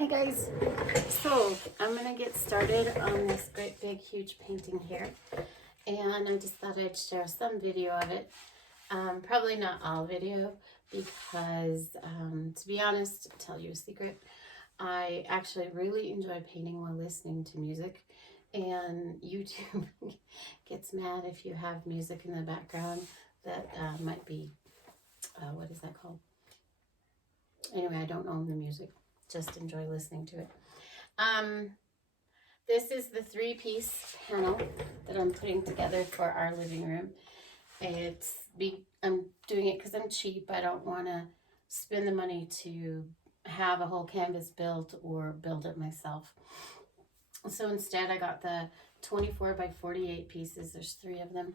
Hi guys, so I'm gonna get started on this great big huge painting here, and I just thought I'd share some video of it. Probably not all video because to be honest, tell you a secret, I actually really enjoy painting while listening to music, and YouTube gets mad if you have music in the background that might be what is that called? Anyway, I don't own the music, just enjoy listening to it. This is the 3-piece panel that I'm putting together for our living room. I'm doing it because I'm cheap. I don't want to spend the money to have a whole canvas built or build it myself. So instead I got the 24 by 48 pieces. There's 3 of them.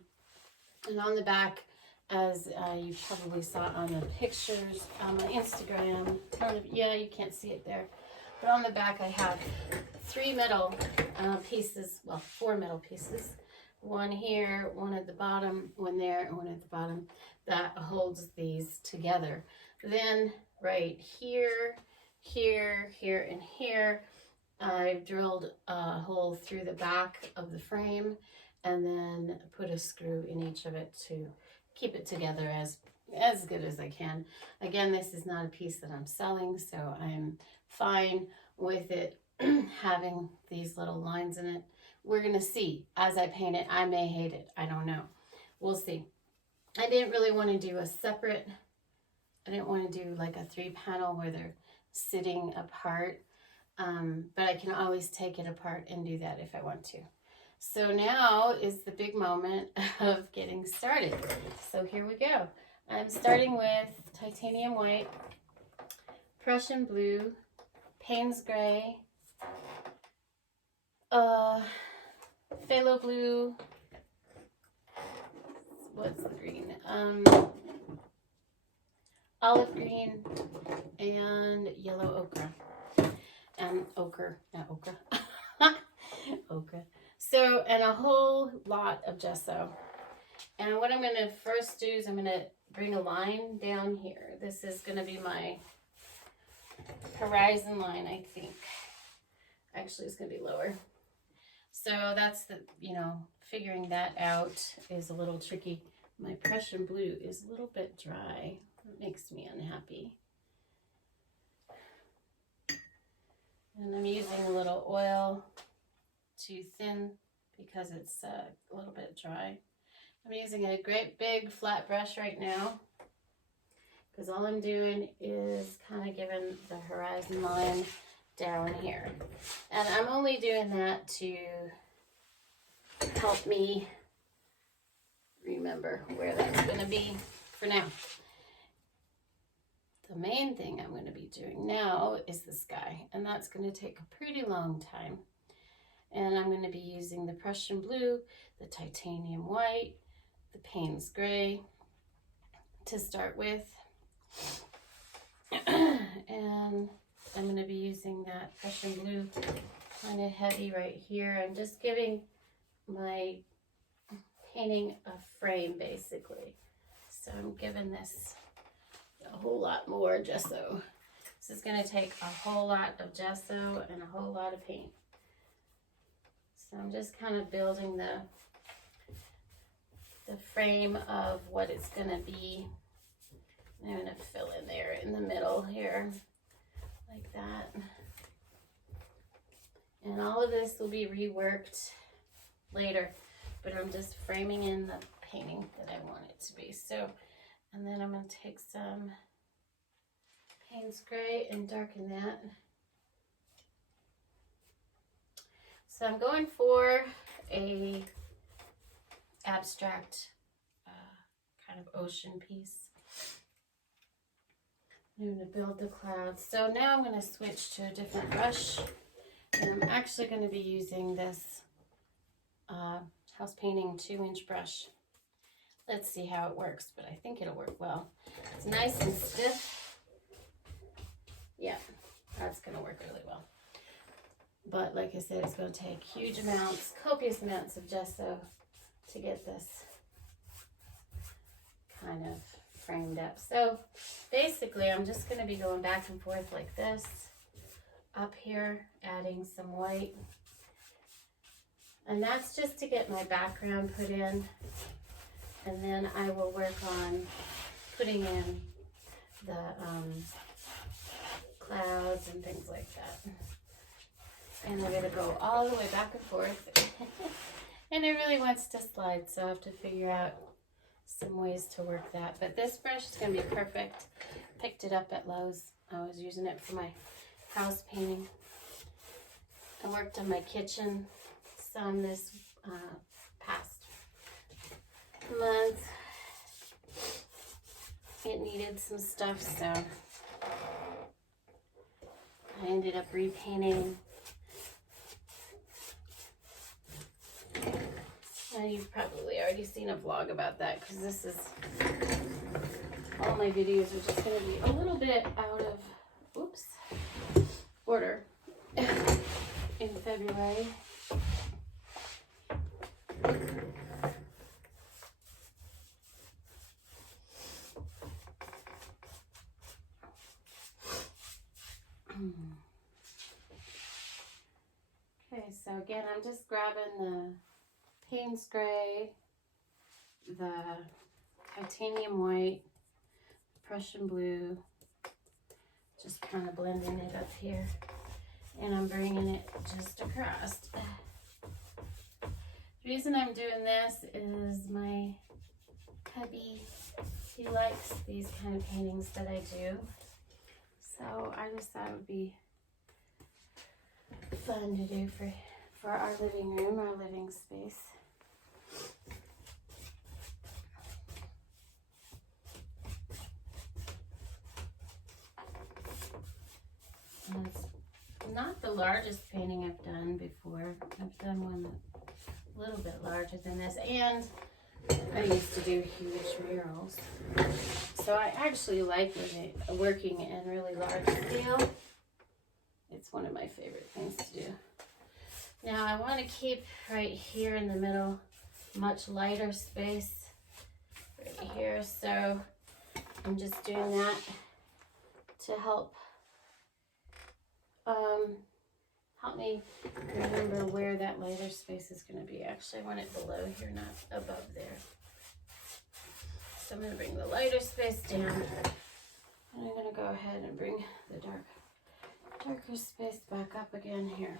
And on the back, as you probably saw on the pictures on my Instagram, you can't see it there, but on the back I have 3 metal pieces, well, 4 metal pieces, one here, one at the bottom, one there, and one at the bottom, that holds these together. Then right here, here, here, and here, I've drilled a hole through the back of the frame and then put a screw in each of it to keep it together as good as I can. Again, this is not a piece that I'm selling, so I'm fine with it having these little lines in it. We're gonna see as I paint it. I may hate it, I don't know. We'll see. I didn't really want to do a separate, I didn't want to do like a 3-panel where they're sitting apart, but I can always take it apart and do that if I want to. So now is the big moment of getting started. So here we go. I'm starting with titanium white, Prussian blue, Payne's gray, phthalo blue, what's the green? Olive green, and yellow ochre. And ochre, not ochre. Ochre. So, and a whole lot of gesso. And what I'm going to first do is I'm going to bring a line down here. This is going to be my horizon line, I think. Actually, it's going to be lower. So that's the, figuring that out is a little tricky. My Prussian blue is a little bit dry. It makes me unhappy. And I'm using a little oil to thin because it's a little bit dry. I'm using a great big flat brush right now because all I'm doing is kind of giving the horizon line down here. And I'm only doing that to help me remember where that's going to be for now. The main thing I'm going to be doing now is the sky, and that's going to take a pretty long time. And I'm going to be using the Prussian blue, the titanium white, the Payne's gray to start with. And I'm going to be using that Prussian blue kind of heavy right here. I'm just giving my painting a frame basically. So I'm giving this a whole lot more gesso. This is going to take a whole lot of gesso and a whole lot of paint. So I'm just kind of building the frame of what it's going to be. I'm going to fill in there in the middle here, like that. And all of this will be reworked later, but I'm just framing in the painting that I want it to be. So, and then I'm going to take some Payne's gray and darken that. So I'm going for a abstract kind of ocean piece. I'm going to build the clouds. So now I'm going to switch to a different brush, and I'm actually going to be using this house painting 2-inch brush. Let's see how it works, but I think it'll work well. It's nice and stiff. Yeah, that's going to work really well. But like I said, it's going to take huge amounts, copious amounts of gesso to get this kind of framed up. So basically, I'm just going to be going back and forth like this up here, adding some white. And that's just to get my background put in. And then I will work on putting in the clouds and things like that. And I'm gonna go all the way back and forth. And it really wants to slide, so I have to figure out some ways to work that. But this brush is gonna be perfect. Picked it up at Lowe's. I was using it for my house painting. I worked on my kitchen some this past month. It needed some stuff, so I ended up repainting. You've probably already seen a vlog about that, because this is, all my videos are just going to be a little bit out of, order in February. Okay, so again, I'm just grabbing the Payne's Gray, the Titanium White, Prussian Blue, just kind of blending it up here, and I'm bringing it just across. The reason I'm doing this is my hubby, he likes these kind of paintings that I do, so I just thought it would be fun to do for our living room, our living space. And it's not the largest painting I've done before. I've done one a little bit larger than this, and I used to do huge murals. So I actually like working in really large scale. It's one of my favorite things to do. Now I want to keep right here in the middle, much lighter space right here. So I'm just doing that to help me remember where that lighter space is going to be. Actually, I want it below here, not above there. So I'm going to bring the lighter space down, and I'm going to go ahead and bring the darker space back up again here.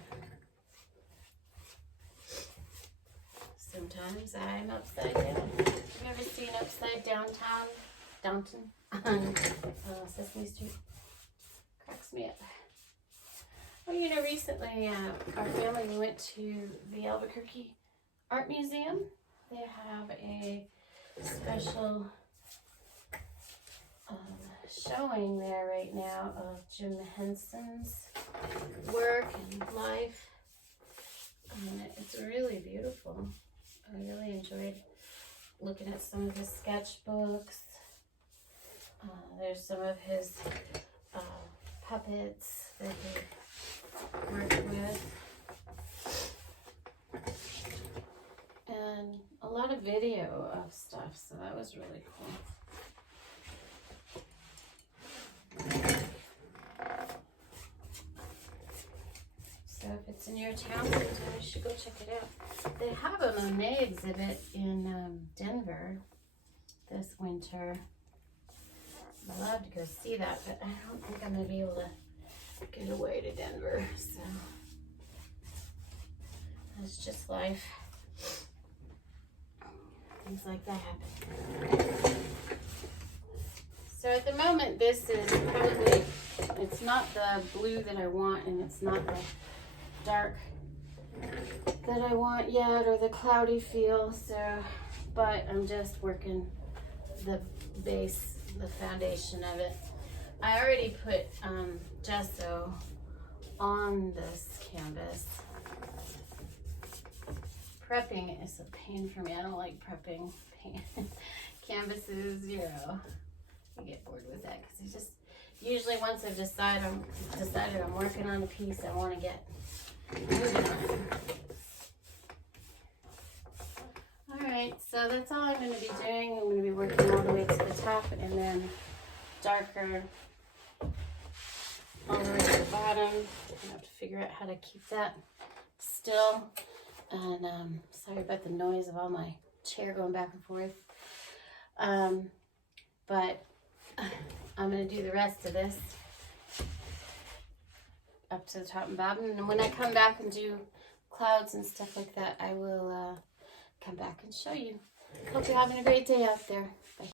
Sometimes I'm upside down. Have you ever seen Upside Downton on Sesame Street? Cracks me up. Well, you know, recently our family went to the Albuquerque Art Museum. They have a special showing there right now of Jim Henson's work and life. And it's really beautiful. I really enjoyed looking at some of his sketchbooks. There's some of his puppets that he worked with. And a lot of video of stuff, so that was really cool. So if it's in your town sometime, you should go check it out. They have a Monet exhibit in Denver this winter. I'd love to go see that, but I don't think I'm going to be able to get away to Denver. So that's just life. Things like that happen. So at the moment, this is probably, it's not the blue that I want, and it's not the dark that I want yet, or the cloudy feel. So, but I'm just working the base, the foundation of it. I already put gesso on this canvas. Prepping is a pain for me. I don't like prepping canvases, you know. I get bored with that because I just, usually once I've decided I'm working on a piece, I want to get moving on it. Alright, so that's all I'm going to be doing. I'm going to be working all the way to the top, and then darker all the way to the bottom. I have to figure out how to keep that still. And sorry about the noise of all my chair going back and forth. But I'm going to do the rest of this up to the top and bottom. And when I come back and do clouds and stuff like that, I will come back and show you. Hope you're having a great day out there. Bye.